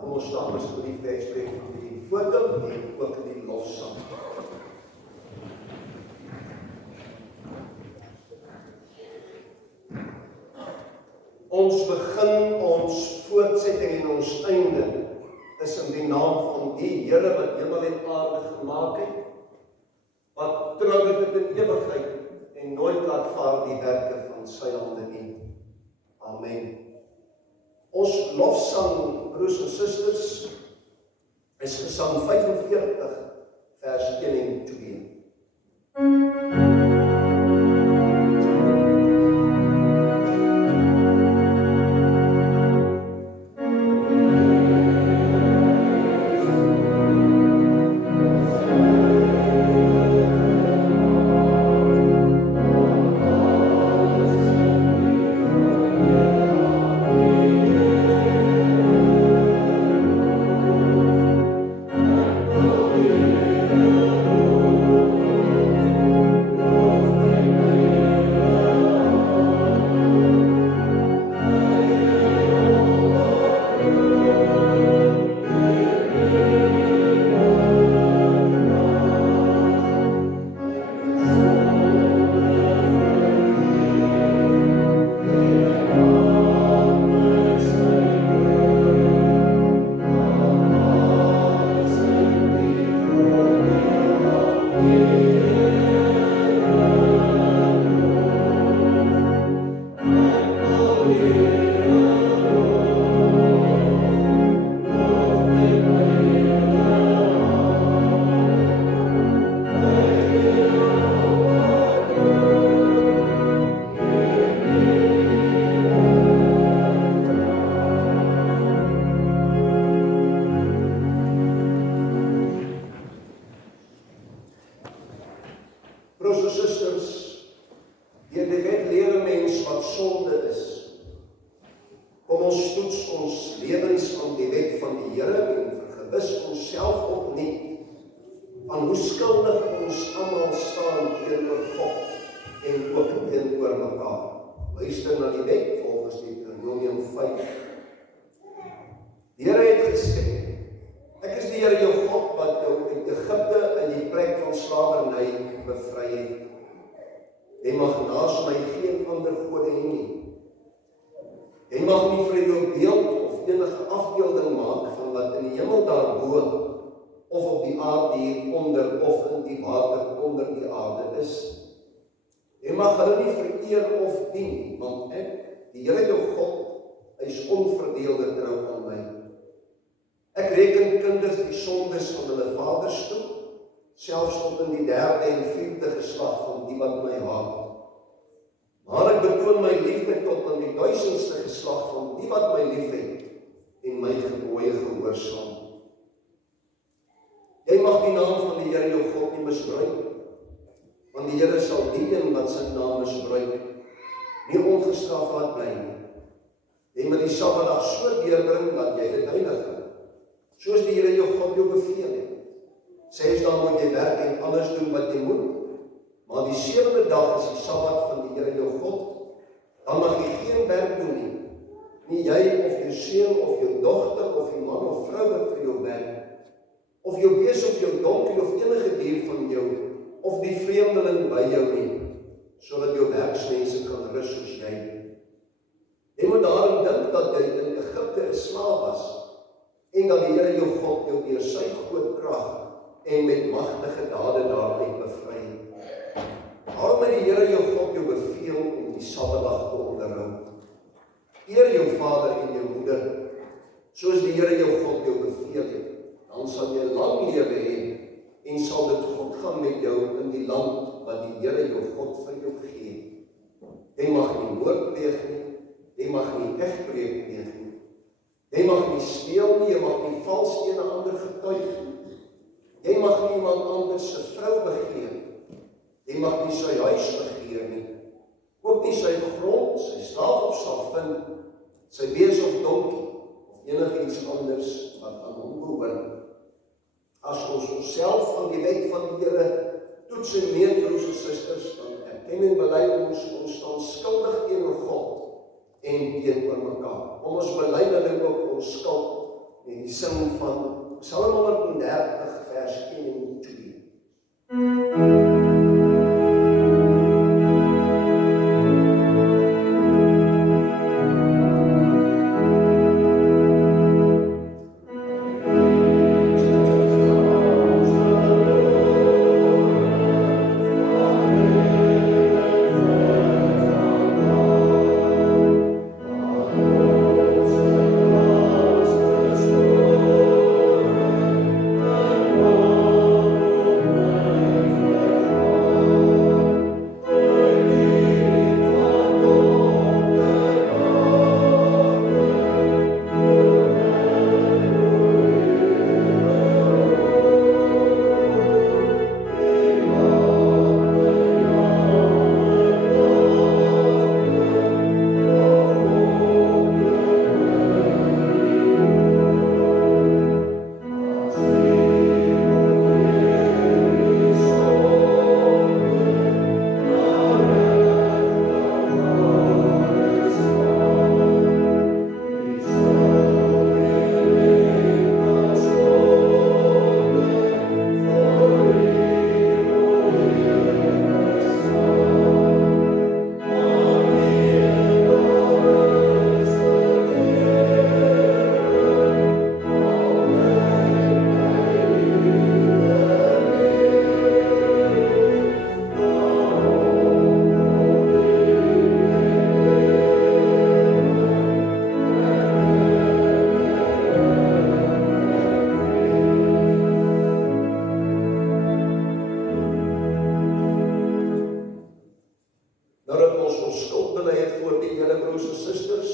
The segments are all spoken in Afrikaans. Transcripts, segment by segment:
Kom ons staan asseblief te uitspreek van die foto en ook die lofsang. Ons begin, ons voortsetting en ons einde is in die naam van die Here wat hemel en aarde gemaak het, wat trou is tot in ewigheid en nooit laat vaar die werke van sy hande nie. Amen. Ons lofsang, broers en susters, is Gesang 45, vers 1 en 2. Broers en susters, deur die wet leer 'n mens wat sonde is. Kom ons toets ons lewens aan die wet van die Here en vergewis onsself opnuut van hoe skuldig ons almal staan teenoor God en ook teenoor mekaar. Luister na die wet volgens Deuteronomium 5. Die Here het gesê: Ek is die Here jou God wat jou uit Egipte in die plek van slawerny bevry het. Jy mag naas my geen ander gode hê nie. Jy mag nie vir jou beeld of enige afbeelding maak van wat in die hemel daarbo of op die aarde hieronder of in die water onder die aarde is. Jy mag hulle nie vereer of dien, want ek, die Here jou God, is onverdeelde trou aan my. Ek reken kinders die sondes van hulle vaders toe, selfs tot in die 3de en 4de geslag van die wat my haat. Maar ek betoon my liefde tot in die 1000ste geslag van die wat my liefhet en my gebooie gehoorsaam. Jy mag die naam van die Here jou God nie misbruik, want die Here sal die een wat sy naam misbruik nie ongestraf laat bly nie. Jy moet die Sabbatdag so deurbring dat jy dit heilig hou, soos die Here jou God jou beveel het. 6 dae moet jy werk en alles doen wat jy moet, maar die 7de dag is die Sabbat van die Here jou God. Dan mag jy geen werk doen nie, nie jy of jou seun of jou dogter of jou man of vrou wat vir jou werk, of jou bees of jou donkie of enige dier van jou, of die vreemdeling by jou nie, sodat jou werksmense kan rus soos jy. Jy moet daarom dink dat jy in Egipte 'n slaaf was, en dat die Here jou God jou deur sy groot krag en met magtige dade daaruit bevry. Daarom het die Here jou God jou beveel om die Sabbatdag te onderhou. Eer jou vader en jou moeder, soos die Here jou God jou beveel het. Dan sal jy lang lewe hê en sal dit goed gaan met jou in die land wat die Here jou God vir jou gee. Jy mag nie moord pleeg nie, jy mag nie egbreek pleeg nie. Jy mag nie steel nie, jy mag nie vals een ander getuig nie. Jy mag nie iemand anders se vrou begeer. Jy mag nie sy huis begeer nie. Ook nie sy grond, sy slaaf of slavin, sy bees of donkie, of enigiets anders wat aan hom behoort. As ons onsself aan die wet van die Here toets en meet, broers en susters, dan erken en bely ons staan skuldig teenoor God en teenoor mekaar. Kom ons bely dan ook ons skuld en die die sing van Psalm 130 vers 1 en 2. Nadat ons ons skuld bely het voor die Here, broers en susters,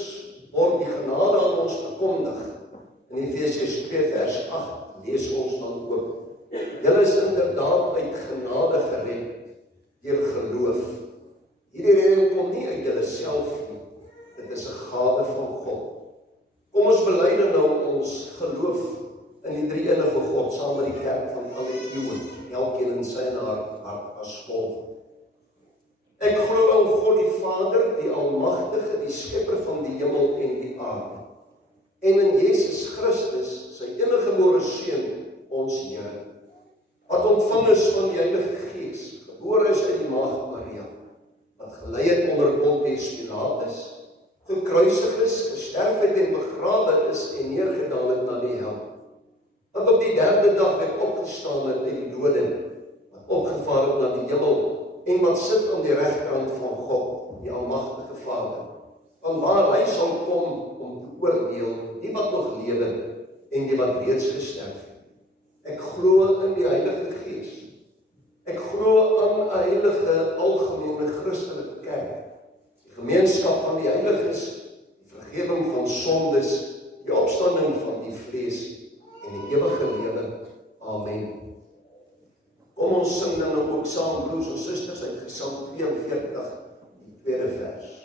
word die genade aan ons verkondig. In Efesiërs 2 vers 8 lees ons dan ook: Julle is inderdaad uit genade gered deur geloof. Hierdie redding kom nie uit julle self nie. Dit is 'n gawe van God. Kom ons bely dan nou ons geloof in die drie-enige God saam met die kerk van alle eeue, elkeen in sy en haar hart as volg. Ek glo in God die Vader, die Almagtige, die Skepper van die hemel en die aarde, en in Jesus Christus, sy eniggebore Seun, ons Here, wat ontvang is van die Heilige Gees, gebore is uit die Maagd Maria, wat gelei het onder Pontius Pilatus, gekruisig is, gesterf het en begrawe is en neergedaal het na die hel, wat op die derde dag weer opgestaan het uit die dode, wat opgevaar het na die hemel, en wat sit aan die regterkant van God, die Almagtige Vader, vanwaar hy sal kom om te oordeel die wat nog lewe en die wat reeds gesterf het. Ek glo in die Heilige Gees. Ek glo aan 'n heilige algemene Christelike kerk, die gemeenskap van die heiliges, die vergifnis van sondes, die opstanding van die vlees en die ewige lewe. Amen. Kom ons sing dan ook saam, broers en susters, uit Psalm 42, die tweede vers.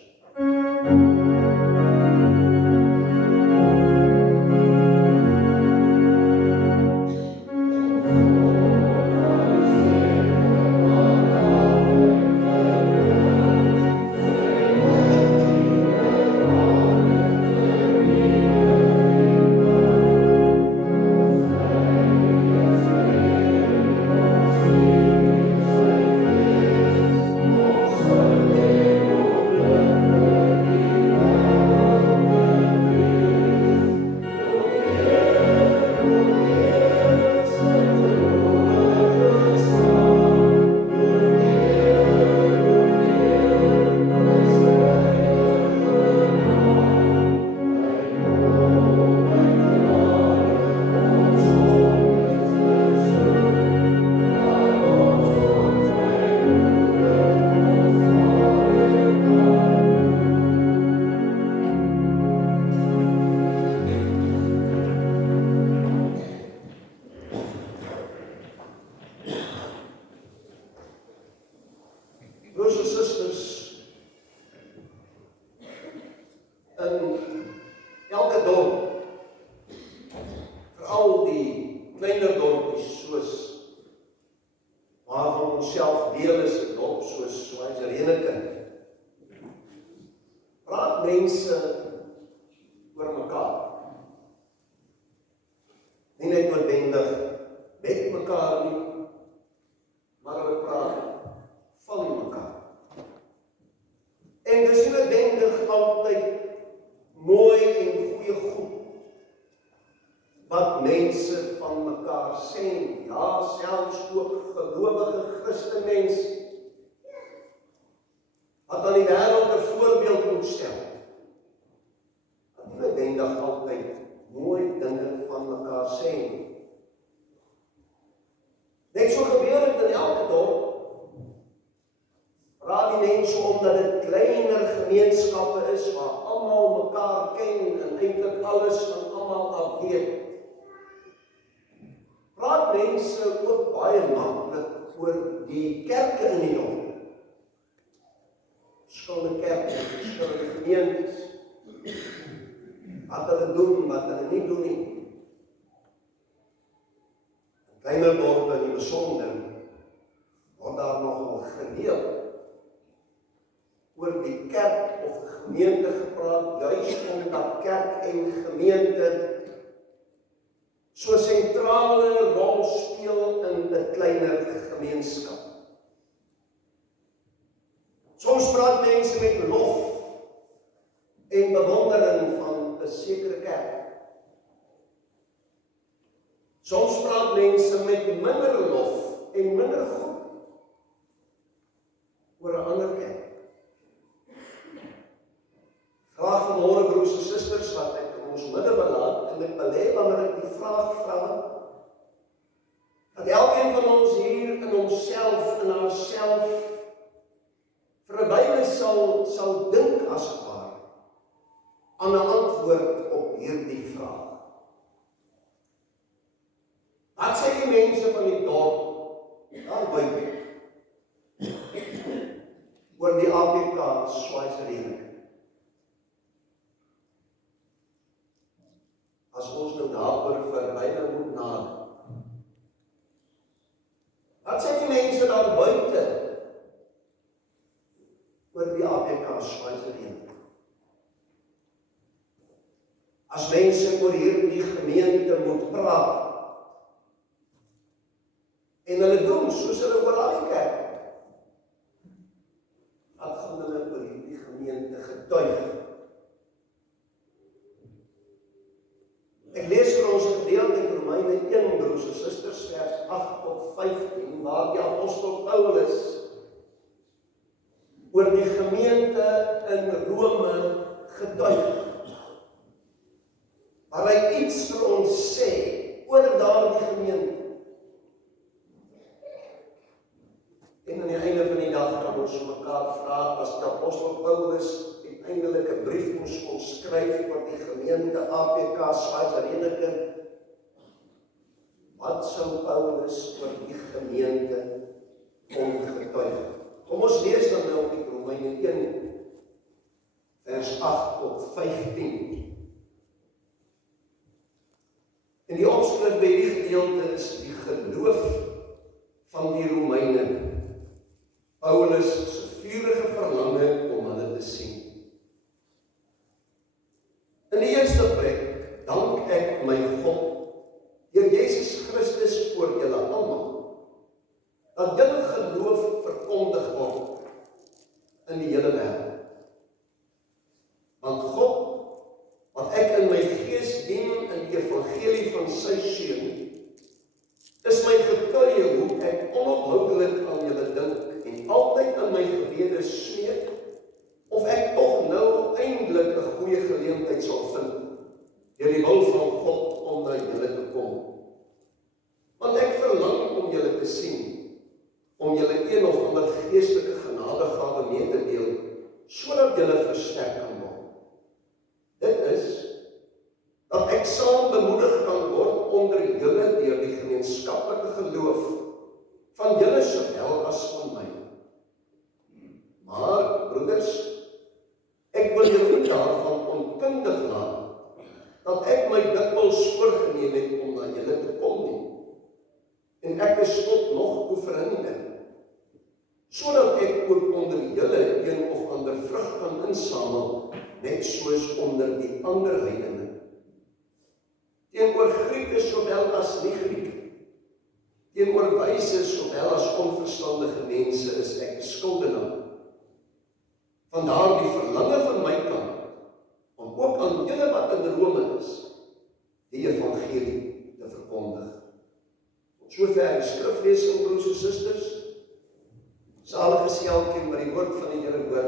wat mense van mekaar sê, ja, selfs ook gelowige Christenmense, wat aan die wêreld 'n voorbeeld moet stel, wat nie noodwendig altyd mooi dinge van mekaar sê nie. Net so gebeur het in elke dorp. Raad die mense omdat dit kleiner gemeenskappe is waar almal mekaar ken en eintlik alles van almal af weet. Praat mense ook baie maklik oor die kerke in die dorp. Verskillende kerke, verskillende gemeentes. Wat hulle doen, wat hulle nie doen nie. In kleiner dorpe in die besonder word daar nogal gedeeld oor die kerk of gemeente gepraat, juis omdat kerk en gemeente so sentrale rol speel in 'n kleiner gemeenskap. Soms praat mense met lof en bewondering van 'n sekere kerk. Soms praat mense met minder lof en minder goed oor 'n ander kerk. Vraag vanmôre broers en susters wat ek in ons midde belaat en ek wil hê wanneer ek die vraag vra, dat elkeen van ons hier in homself en haarself vir 'n wyle sal dink as het ware aan 'n antwoord op hierdie vraag. Wat sê die mense van die dorp daar buite oor die APK Schweizerlike? As ons nou daaroor verwyle moet nadenk. Wat sê die mense daar buite oor die APK Schweizerlike? As mense oor hierdie gemeente moet praat, en hulle doen soos hulle oor al die kerk, wat gaan hulle oor hierdie gemeente getuig? Ek lees vir ons 'n gedeelte in Romeine 1, broers en susters, vers 8 tot 15, waar die apostel Paulus oor die gemeente in Rome getuig. Waar hy iets vir ons sê oor daardie gemeente. En aan die einde van die dag kan ons mekaar vra, as die apostel Paulus uiteindelik 'n brief moes kon skryf oor die gemeente APK Schweizerlike, wat sou Paulus oor die gemeente ongetuig? Kom ons lees dan nou in Romeine 1, vers 8 tot 15. En die opskrif by die gedeelte is die geloof van die Romeine. Paulus se vurige verlange om hulle te sien. In die eerste plek dank ek my God, deur Jesus Christus voor julle almal, dat julle geloof verkondig word in die hele wêreld. Want God, wat ek in my gees dien in die evangelie van sy seun, is my getuie hoe ek onophoudelik aan julle dink en altyd aan my gebede smeek, of ek tog nou eindelik 'n goeie geleentheid sal vind, deur die wil van God om na julle te kom. Want ek verlang om julle te sien, om julle een of ander geestelike genadegawe mee te deel, sodat julle versterk kan word. Dit is, dat ek saam bemoedig kan word onder julle deur die gemeenskaplike geloof van julle sowel as van my. Maar, broeders, ek wil julle nie daarvan onkundig laat, dat ek my dikwels voorgeneem het om na julle te kom nie. En ek is tot nog toe verhinder, sodat ek ook onder julle een of ander vrug kan insamel, net soos onder die ander heidene. Teenoor Grieke sowel as nie Grieke, teenoor wyse sowel as onverstandige mense is ek skuldenaar. Vandaar die verlange van my kant, om ook aan julle wat in Rome is, die evangelie Sover die skriflesing, broers en susters. Salig is elkeen wat die woord van die Here hoor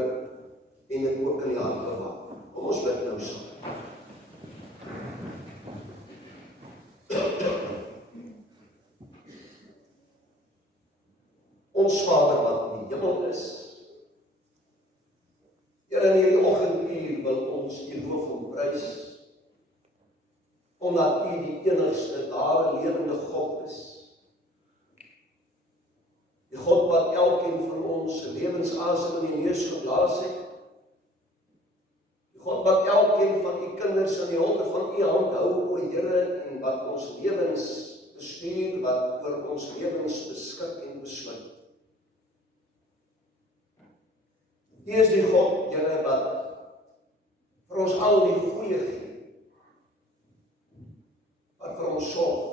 en dit ook in die hart bewaar. Kom ons bid nou saam. Ons Vader wat in die hemel is, Here, in hierdie oggenduur wil ons U loof en prys, omdat U die enigste ware lewende God is. Die God wat elkeen van ons se lewensasem in die neus geblaas het. Die God wat elkeen van U kinders in die honde van U hand hou, o Here, en wat ons lewens bestuur, wat oor ons lewens beskik en besluit. U is die God, Here, wat vir ons al die goeie gee, wat vir ons sorg.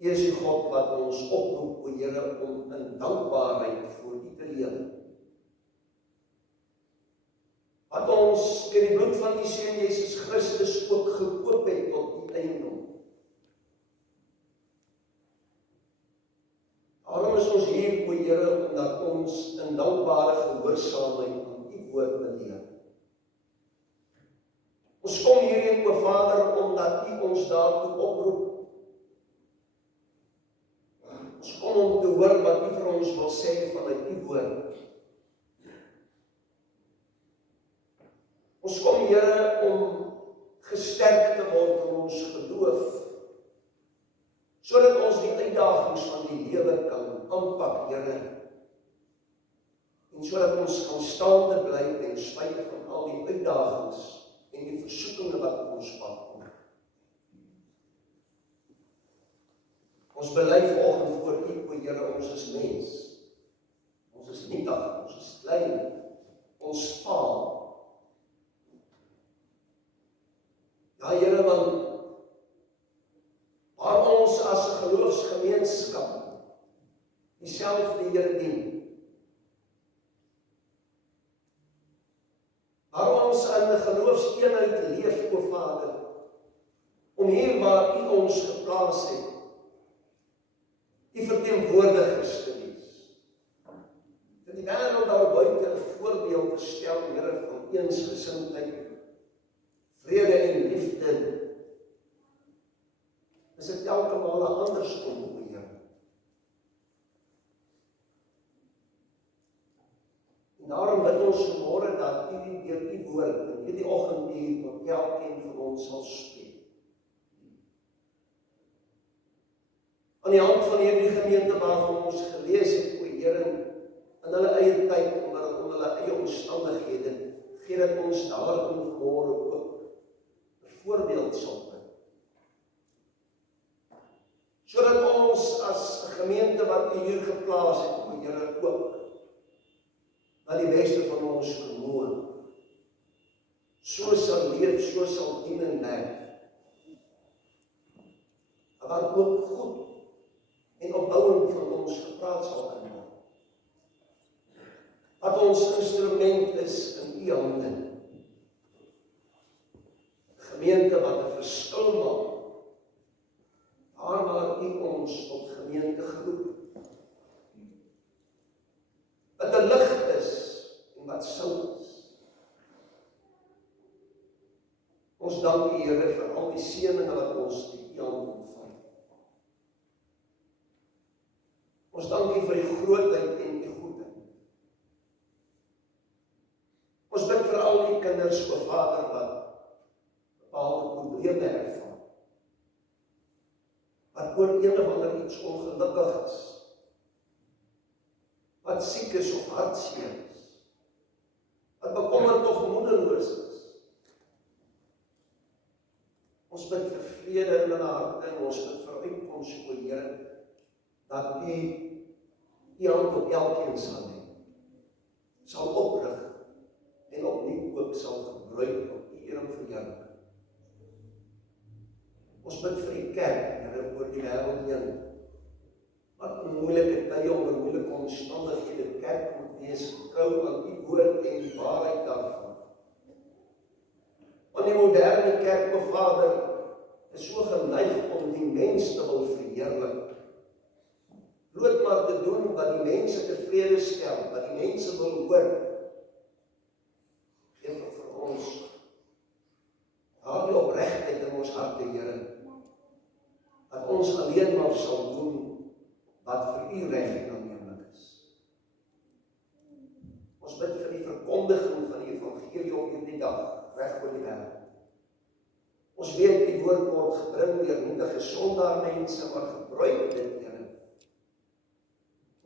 U is die God wat ons oproep, o Here, om in dankbaarheid voor U te lewe. Wat ons deur die bloed van U Seun Jesus Christus ook gekoop het tot U eiendom. Daarom is ons hier, o Here, omdat ons in dankbare gehoorsaamheid aan U woord beleef. Ons kom hierheen, o Vader, omdat U ons daartoe oproep. Ons kom om te hoor wat U vir ons wil sê vanuit U woord. Ons kom, Here, om gesterk te word in ons geloof, sodat ons die uitdagings van die lewe kan aanpak, Here, en sodat ons kan staande bly ten spyte van al die uitdagings en die versoekinge wat op ons pad kom. Ons bely vanoggend voor U, o Here, ons is mens. Ons is nietig, ons is klein, ons faal. Ja, Here, want waar ons as 'n geloofsgemeenskap dieselfde Here dien, waar ons in 'n geloofseenheid leef, o Vader, om hier waar U ons geplaas het, U verteenwoordigers te wees. Vir die wêreld daar buite 'n voorbeeld te stel, Here, van eensgesindheid, vrede en liefde, is dit elke maal 'n andersom, o Here. En daarom bid ons vanmôre dat U deur U woord in hierdie oggenduur tot elkeen van ons sal spreek. Aan die hand van hierdie gemeente waarvan ons gelees het, o Here, in hulle eie tyd, onder hulle eie omstandighede, gee dit ons daarin vanmôre ook 'n voorbeeld sal bring. Sodat ons as 'n gemeente wat U hier geplaas het, o Here, ook na die beste van ons vermoë so sal leef, so sal dien en werk. Wat ook goed en opbouend van ons gepraat sal kan word. Wat ons instrument is in U hande. Gemeente wat 'n verskil maak, daar waar U ons tot gemeente geroep het. Wat 'n lig is en wat sout is. Ons dank U, Here, vir al die seëninge wat ons uit U hand ontvang. Ons dank U vir die grootheid en die goedheid. Ons bid vir al die kinders, o Vader, wat bepaalde probleme ervaar. Wat oor een of ander iets ongelukkig is. Wat siek is of hartseer is. Wat bekommerd of moedeloos is. Ons bid vir vrede in hulle harte en ons bid vir uitkoms, o Here, dat U hand op elkeen sal lê, sal oprig en opnuut ook sal gebruik tot U eer en verheerliking. Ons bid vir die kerk, Here, oor die wêreld heen, wat in moeilike tye onder moeilike omstandighede kerk moet wees, getrou aan U woord en die waarheid daarvan. Want die moderne kerk, o Vader, is so geneig om die mens te wil verheerlik. Bloot maar te doen wat die mense tevrede stel, wat die mense wil hoor. Geef vir ons daardie opregtheid in ons harte, Here, dat ons alleen maar sal doen wat vir U reg en aanneemlik is. Ons bid vir die verkondiging van die evangelie op hierdie dag, reg oor die wêreld. Ons weet die woord word gebring deur nie gesondaar mense, maar gebruik dit, Here,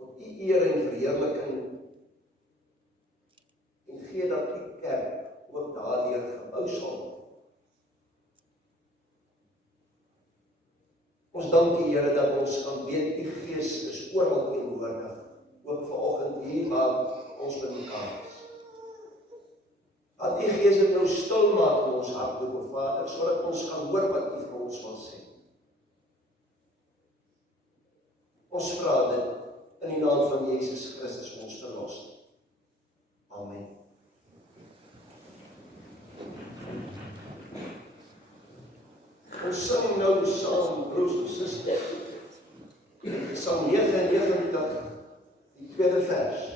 tot U eer en verheerliking, en gee dat U kerk ook daardeur gebou sal word. Ons dank U, Here, dat ons kan weet U Gees is oral teenwoordig, ook vanoggend hier waar ons bymekaar is. Laat U Gees dit nou stil maak in ons harte, o Vader, sodat ons kan hoor wat U vir ons wil sê. Ons vra dit in die naam van Jesus Christus, ons verlosser. Amen. Ons sing nou saam, broers en susters, Psalm 99, die tweede vers.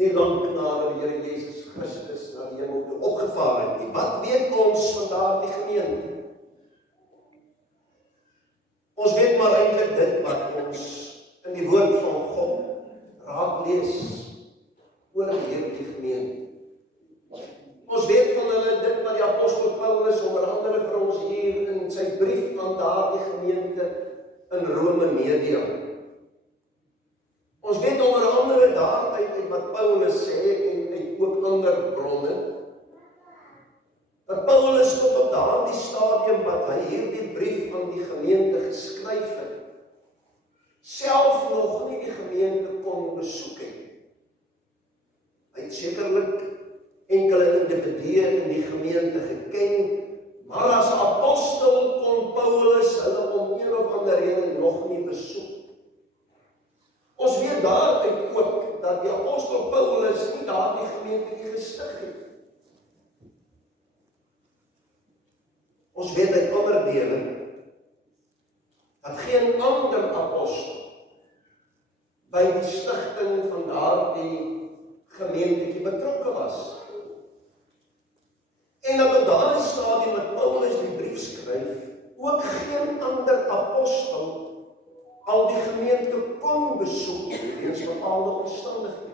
Nie lank nadat die Here Jesus Christus na die hemel toe opgevaar het nie. Wat weet ons van daardie gemeente? Ons weet maar eintlik dit wat ons in die woord van God raak lees oor hierdie gemeente. Ons weet van hulle dit wat die apostel Paulus onder andere vir ons hier in sy brief aan daardie gemeente in Rome meedeel. Ons weet onder andere daaruit wat Paulus sê en uit ook ander bronne, dat Paulus tot op daardie stadium wat hy hierdie brief aan die gemeente geskryf het, self nog nie die gemeente kon besoek het. Hy het sekerlik enkele individue in die gemeente geken, maar as apostel kon Paulus hulle om een of ander rede nog nie besoek. Ons weet daaruit ook dat die apostel Paulus nie daardie gemeente nie gestig het. Ons weet uit ander dele dat geen ander apostel by die stigting van daardie gemeente betrokke was. En dat op daardie stadium met Paulus die brief skryf, ook geen ander apostel al die gemeente kon besoek weens bepaalde omstandighede.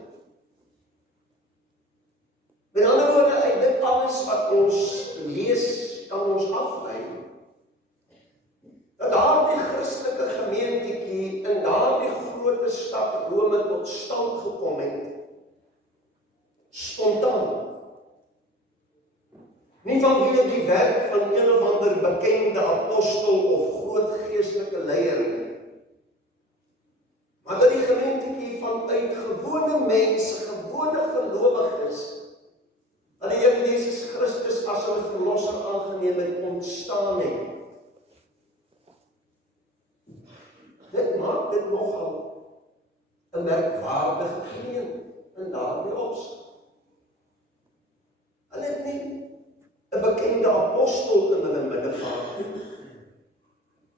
Met ander woorde, uit dit alles wat ons lees, kan ons aflei, dat daardie Christelike gemeentetjie in daardie groot stad Rome tot stand gekom het, spontaan. Nie vanweë die werk van een of ander bekende apostel of groot geestelike leier nie, maar dat die gemeentetjie vanuit gewone mense, gewone gelowiges, dat die Here Jesus Christus as hulle verlosser aangeneem het, ontstaan het. Dit maak dit nogal 'n merkwaardige gemeente in daardie opsig. Hulle het nie 'n bekende apostel in hulle midde gehad nie.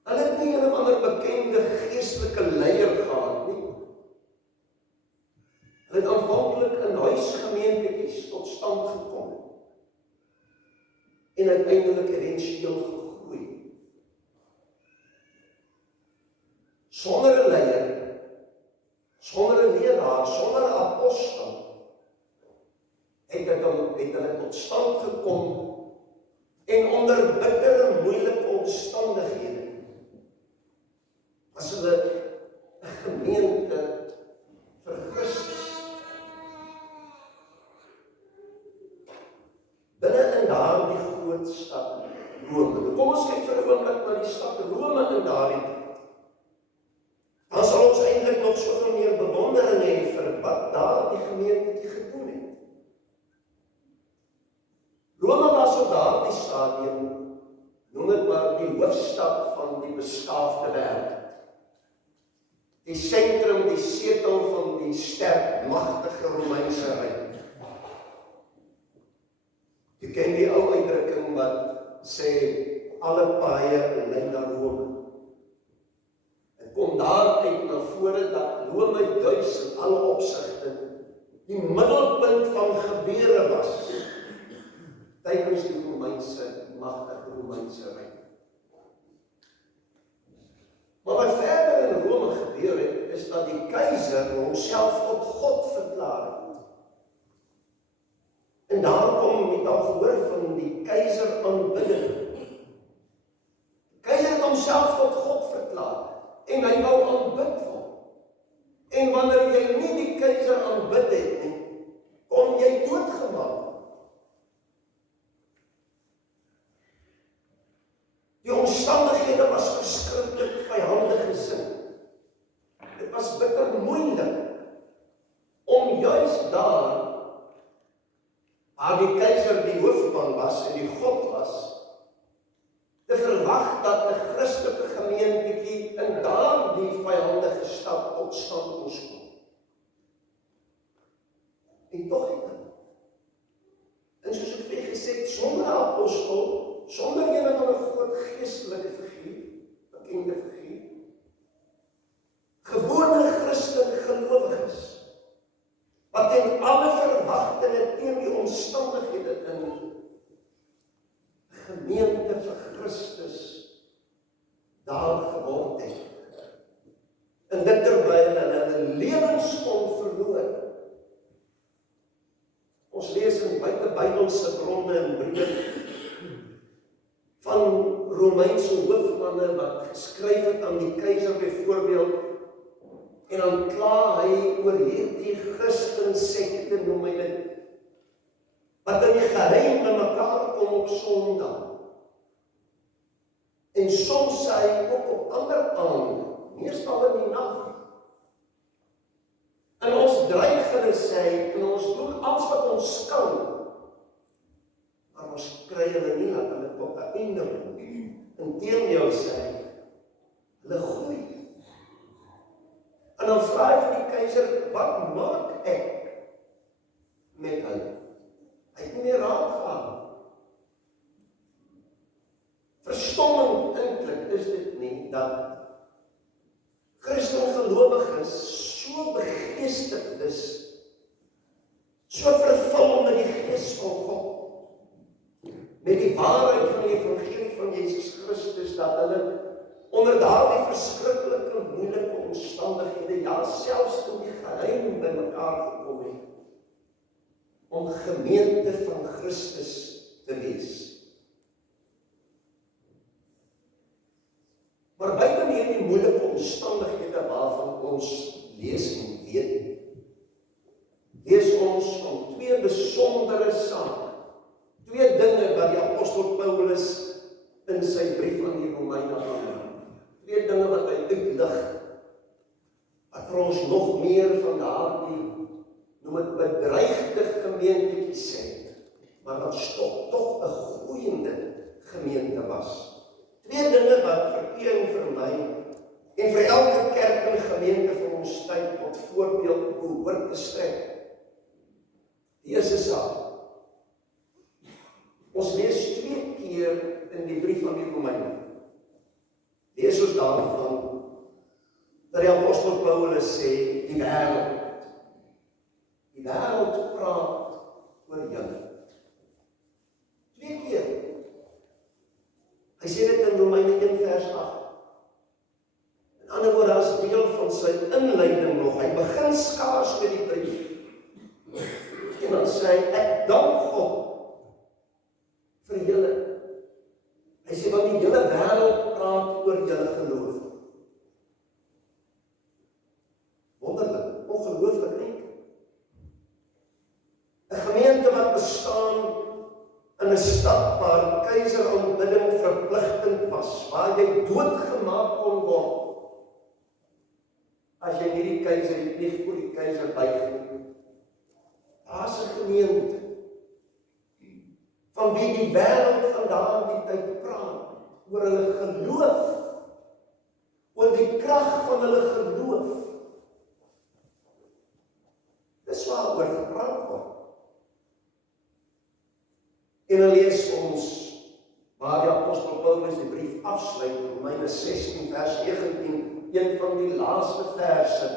Hulle het nie 'n of ander bekende geestelike leier gehad nie. Hulle het aanvanklik in huisgemeentetjies tot stand gekom en uiteindelik eventueel gegroei. Sonder 'n leier, sonder 'n leraar, sonder 'n apostel, het hulle tot stand gekom en onder bittere, moeilike omstandighede as hulle 'n gemeente vir Christus. Binne in daardie groot stad Rome. Kom ons kyk vir 'n oomblik na die stad Rome in daardie tyd. Dan sal ons eintlik nog soveel meer bewondering hê vir wat daardie gemeente gedoen het. Rome was op daardie stadium, noem dit maar die hoofstad van die beskaafde wêreld. Die sentrum, die setel van die sterk, magtige Romeinse ryk. Jy ken die ou uitdrukking wat sê, alle paaie lei na Rome. Het kom daaruit na vore dat Rome juis in alle opsigte die middelpunt van gebeure was tydens die magtige Romeinse ryk. Maar wat verder in Rome gebeur het, is dat die keiser homself tot God verklaar het. En daar kom met al gehoor van die keiser aanbidding. Die keiser het homself tot God verklaar en hy wou aanbid word. En wanneer jy nie die keiser aanbid het nie, kon jy doodgemaak. Die omstandighede was verskriklik vyandig gesin. Dit was bitter moeilik om juis daar, waar die keiser die hoofman was en die God was, te verwag dat 'n Christelike gemeentetjie in daardie vyandige stad tot stand moes kom. En tog het dit. En soos ek gesê het, sonder 'n apostel, sonder een van 'n groot geestelike figuur, bekende figuur, gewone Christelike gelowiges, wat in alle verwagtinge teen die omstandighede in 'n gemeente vir Christus daar geword het. En dit terwyl hulle lewens kon verloor. Ons lees in buite Bybelse bronne en briewe van Romeinse hoofmanne wat geskryf het aan die keiser byvoorbeeld, en dan kla hy oor hierdie Christensekte, noem hy dit, wat in die geheim by mekaar kom op Sondag. En soms sê hy ook op ander aande, meestal in die nag. En ons dreig hulle sê, en ons doen alles wat ons kan, maar ons kry hulle nie dat hulle tot 'n einde kom. Inteendeel sê hy, hulle groei. En dan vra hy vir die keiser, wat maak ek met hulle? Hy het nie meer raad gehad. Verstommend eintlik is dit nie, dat Christengelowiges so begeesterd is, so vervul met die gees van God, met die waarheid van die evangelie van Jesus Christus, dat hulle onder daardie verskriklike moeilike selfs in die geheim by mekaar gekom het, om gemeente van Christus te wees. Maar buiten hierdie moeilike omstandighede waarvan ons lees en weet, lees ons van twee besondere sake, twee dinge wat die apostel Paulus in sy brief aan die Romeine aanbring. Twee dinge wat hy uitlig, wat vir ons nog meer van daardie, noem het bedreigde gemeentetjie sê, maar wat toch 'n groeiende gemeente was. Twee dinge wat vir u en vir my, en vir elke kerk en gemeente van ons tyd tot voorbeeld behoort te strek. Die eerste saak, ons lees 2 keer in die brief van die Romeine, lees ons daarvan, dat die apostel Paulus sê, die wêreld praat oor julle. 2 keer. Hy sê dit in Romeine 1 vers 8. In ander woorde, as deel van sy inleiding nog, hy begin skaars met die brief. En dan sê hy, ek dank God vir julle. Hy sê, want die hele wêreld praat oor julle geloof. Wonderlik, ongelooflik nie. 'n gemeente wat bestaan in 'n stad waar keiseraanbidding verpligtend was, waar jy doodgemaak kon word, as jy nie die keiser, nie voor die keiser buig nie. Daar's 'n gemeente, van wie die wêreld vandaan die tyd praat, oor hulle geloof, oor die krag van hulle geloof. Dis waaroor gepraat word. En dan lees ons, waar die apostel Paulus die brief afsluit, Romeine 16 vers 19, een van die laaste verse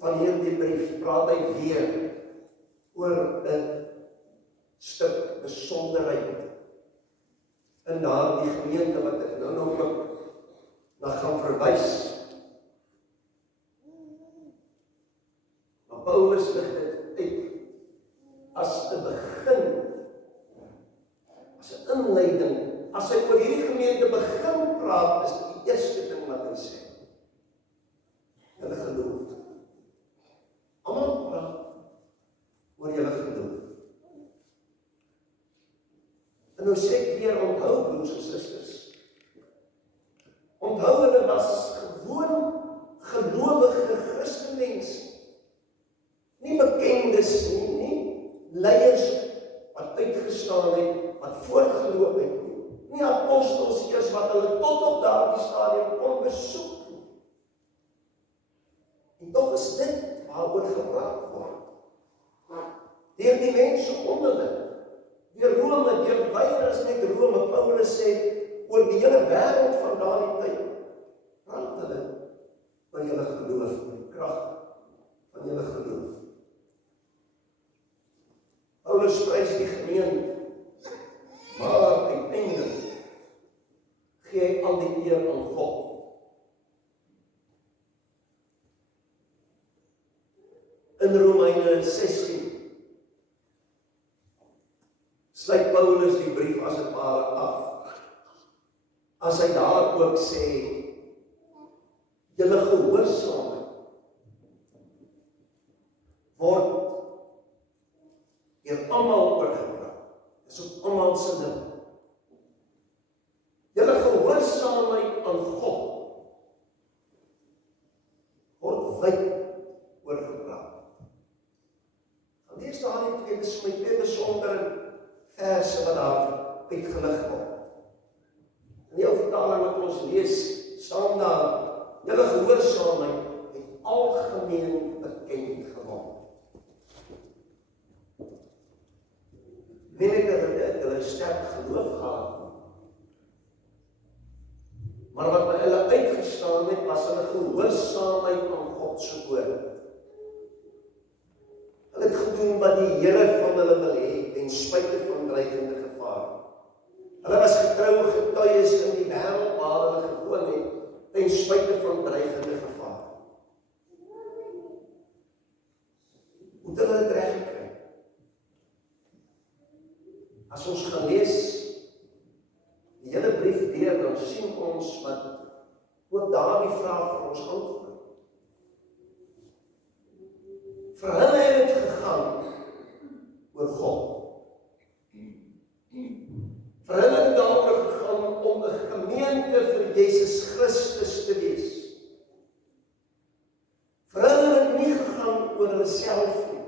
van hierdie brief, praat hy weer oor 'n stuk besonderheid in daardie gemeente wat ek nou nog na gaan verwys. Maar Paulus lig dit uit as 'n begin, as 'n inleiding. As hy oor hierdie gemeente begin praat, is die eerste ding wat hy sê, julle geloof. Almal praat oor julle geloof. En nou sê ek weer, onthou broers en susters, onthou hulle was gewoon gelowige Christenmense, nie bekendes nie leiers wat uitgestaan het, wat voorgeloop het nie apostels eers wat hulle tot op daardie stadium kon besoek nie. En tog is dit waaroor gepraat word. Deur die mense onderling, deur Rome, deur weier as net Rome. Paulus sê, oor die hele wêreld van daardie tyd, praat hulle oor julle geloof, die krag van julle geloof. Paulus prys die gemeente, maar uiteindelik gee hy al die eer aan God. In Romeine 16 sluit Paulus die brief as het ware af, as hy daar ook sê, julle gehoorsaamheid word deur almal oorgedra. Dis op almal se lippe. Julle gehoorsaamheid aan God word wyd oorgedra. Dan lees daar die twee besondere verse wat daar uitgelig word. In die ou vertaling wat ons lees, staan daar, julle gehoorsaamheid het algemeen bekend geword. Nie net dat hulle sterk geloof gehad, maar wat by hulle uitgestaan het, was hulle gehoorsaamheid aan God se woord. Hulle het gedoen wat die Here van hulle wil hê, ten spyte van dreigende gevaar. Hulle was getroue getuies in die wêreld waar hulle gewoon het, ten spyte van dreigende gevaar. vir ons antwoord. Vir hulle het dit gegaan oor God. Vir hulle het dit daaroor gegaan om 'n gemeente vir Jesus Christus te wees. Vir hulle het dit nie gegaan oor hulle self nie.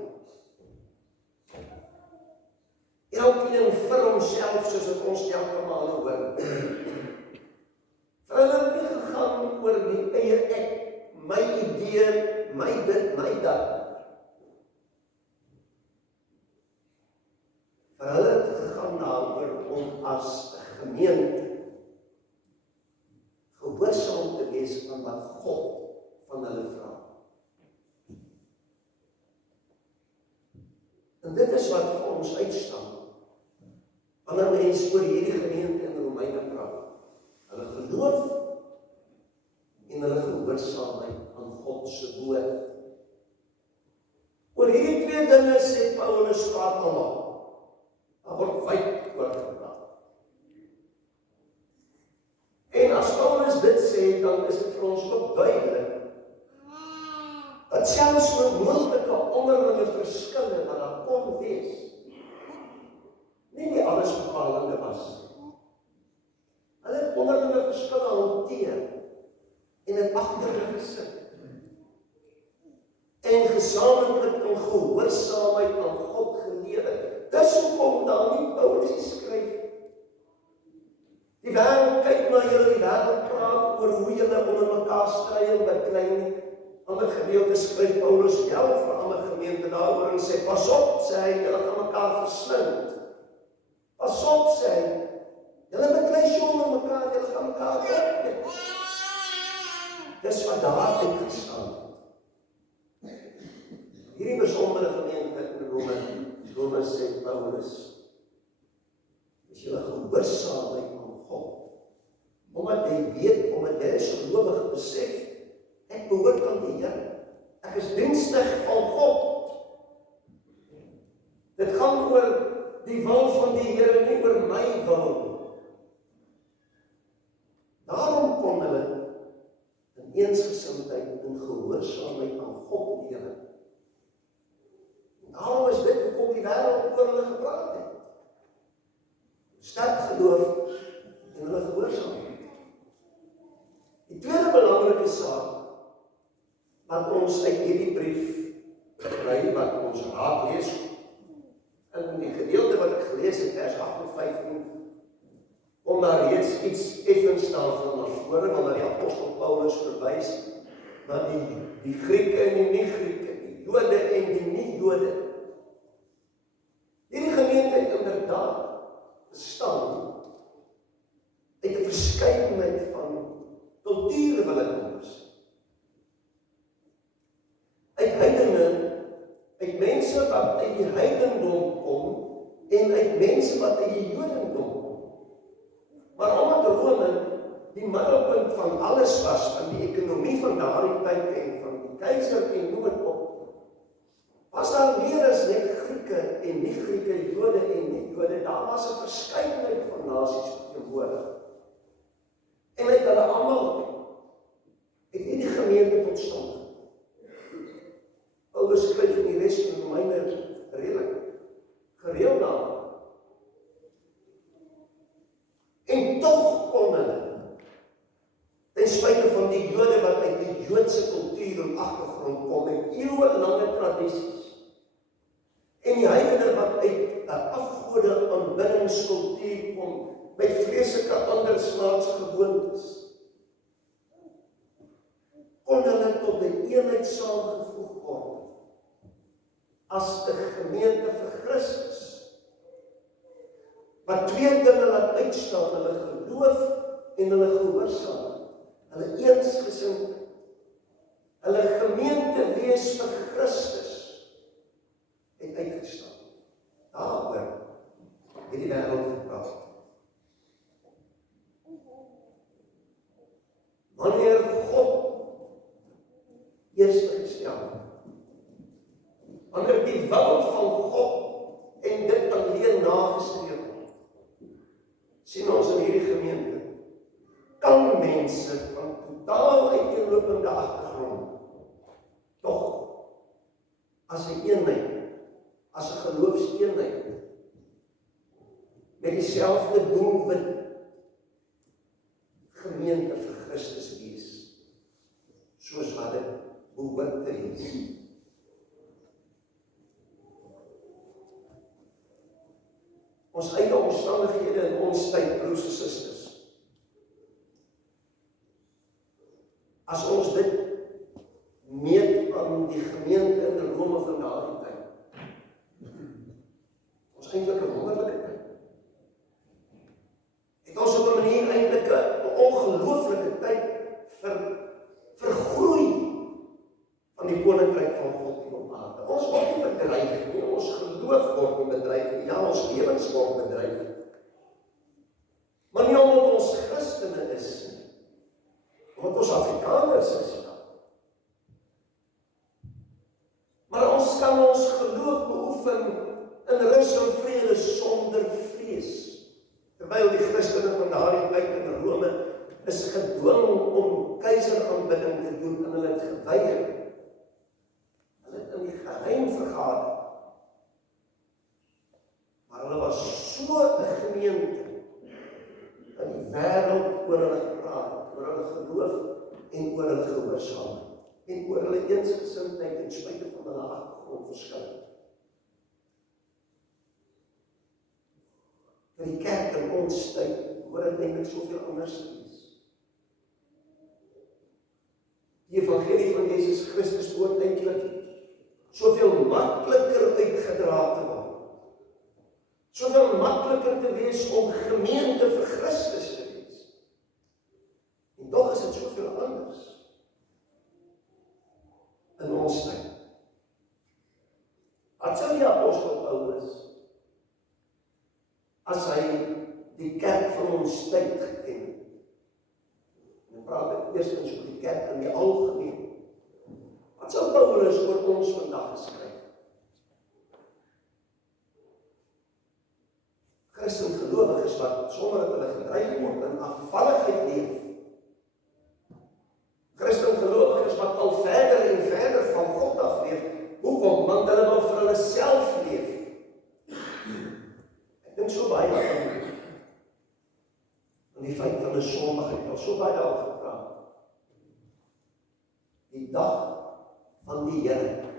Elkeen vir homself, soos wat ons elke maal hoor. Vir hulle het dit nie gegaan oor die eie ek, my idee, my dit, my dat. Vir hulle het dit gegaan daaroor om as 'n gemeente gehoorsaam te wees aan wat God van hulle vra. En dit is wat vir ons uitstaan. Wanneer mense oor hierdie gemeente in Romeine praat, hulle geloof en hulle gehoorsaamheid aan God se woord. Oor hierdie twee dinge sê Paulus praat almal. Daar word wyd oor gepraat. En as Paulus dit sê, dan is dit vir ons ook duidelik dat selfs met moontlike onderlinge verskille wat daar kon wees, nie alles bepalende was. Hulle het onderlinge verskille hanteer en het agterlig gesit. En gesamentlik in gehoorsaamheid aan God gelewe. Dis hoekom dan nie Paulus skryf. Die wêreld kyk na julle, die wêreld praat oor hoe julle onder mekaar stry en beklei nie. Ander gedeelte skryf Paulus wel vir ander gemeente daaroor en sê, pas op, sê hy, julle gaan mekaar verslind. Pas op, sê hy, julle beklei so onder mekaar, julle gaan mekaar opneem. Dis wat daar uitgestaan. Hierdie besondere gemeente in Rome sê Paulus, is julle gehoorsaamheid aan God. Omdat jy weet, omdat jy is gelowig besef, ek behoort aan die Here. Ek is dienstig van God. Dit gaan oor die wil van die Here, nie oor my wil. Daarom kon hulle in eensgesindheid en gehoorsaamheid aan God lewe. Daarom is dit hoekom die wêreld oor hulle gepraat het. Sterk geloof en hulle gehoorsaamheid. Die tweede belangrike saak wat ons uit hierdie brief kry, wat ons raak lees, in die gedeelte wat ek gelees het, vers 8 en 15, kom daar reeds iets effens daarvan na vore, wanneer die apostel Paulus verwys na die Grieke en die nie-Grieke, die Jode en die nie-Jode. Hierdie gemeente het inderdaad bestaan uit 'n verskeidenheid van kulture wil ek noem. Uit heidene, uit mense wat uit die heidendom kom en uit mense wat uit die Jodendom kom. Maar omdat Rome die middelpunt van alles was, van die ekonomie van daardie tyd en van die keiser en noem dit op, was daar meer as net Grieke en nie-Grieke, Jode en nie-Jode. Daar was 'n verskeidenheid van nasies verteenwoordig. En uit hulle almal het hierdie gemeente tot stand gekom. Paulus skryf in die res van Romeine redelik gereeld daar. En tog kon hulle, ten spyte van die Jode wat uit die Joodse kultuur en agtergrond kom, met eeuwenlange tradisies, en die heidene wat uit 'n afgode aanbiddingskultuur kom, met vreeslike ander snaakse gewoontes, kon hulle tot 'n eenheid saamgevoeg word as 'n gemeente vir Christus, wat twee dinge laat uitstaan, hulle geloof en hulle gehoorsaamheid, hulle eensgesindheid, hulle gemeente wees vir Christus, het uitgestaan. Daaroor het die wêreld gepraat. Wanneer God eerste gestel, wanneer die wil van God en dit alleen nagestreef word, sien ons in hierdie gemeente, kan mense van totaal uiteenlopende agtergrond, tog, as 'n eenheid, as 'n geloofseenheid, met dieselfde doelwit, gemeente vir Christus wees, soos wat dit behoort te wees. Ons eie omstandighede in ons tyd, broers en susters, as ons dit meet aan die gemeente in Rome van daardie tyd, ons eintlik 'n wonderlike tyd. Het ons op 'n manier eintlik 'n ongelooflike tyd vir groei van die koninkryk van God hier op aarde. Ons word nie bedreig nie, ons geloof word nie bedreig nie, ja, ons lewens word bedreig. Maar nie omdat ons Christene is nie, omdat ons Afrikaners is. Maar ons kan ons geloof beoefen in rus en vrede sonder vrees. Terwyl die Christene van daardie tyd in Rome is gedwing om keiseraanbidding te doen en hulle het geweier. Hulle het in die geheim vergader. Maar hulle was so 'n gemeente in die wêreld oor hulle gepraat, oor hulle geloof en oor hulle gehoorsaam en oor hulle eensgesindheid en spite van hulle agtergrondverskille. Vir die kerk in ons tyd hoor dit eintlik soveel anders te wees. Die evangelie van Jesus Christus hoort eintlik soveel makliker uitgedra te word. Soveel makliker te wees om gemeente vir Christus te wees. En tog is dit soveel anders in ons tyd. Wat sou die apostel Paulus, as hy die kerk van ons tyd geken het, en praat ek eerstens oor die kerk in die algemeen, wat sou Paulus oor ons vandag geskryf? Christen gelowiges wat sonder dat hulle gedreig word in afvalligheid leef. Christen gelowiges wat al verder en verder van God af leef. Hoekom? Want hulle wil vir hulle self leef. Ek dink so baie aan die feit van 'n sondigheid, al so baie al gepraat. Die dag van die Here